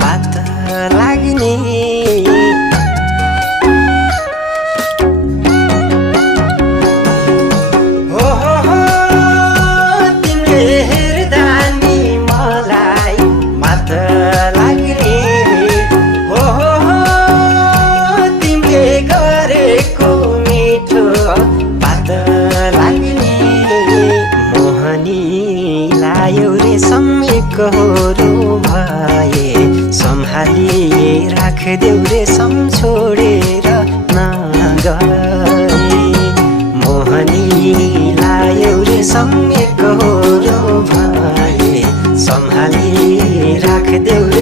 बात लाग्ने कहोरो भए सम्हाली राख्देऊ रे छोडेर नगए मोहनी लायौ रे सम्यक कहोरो भए सम्हाली राख्देऊ।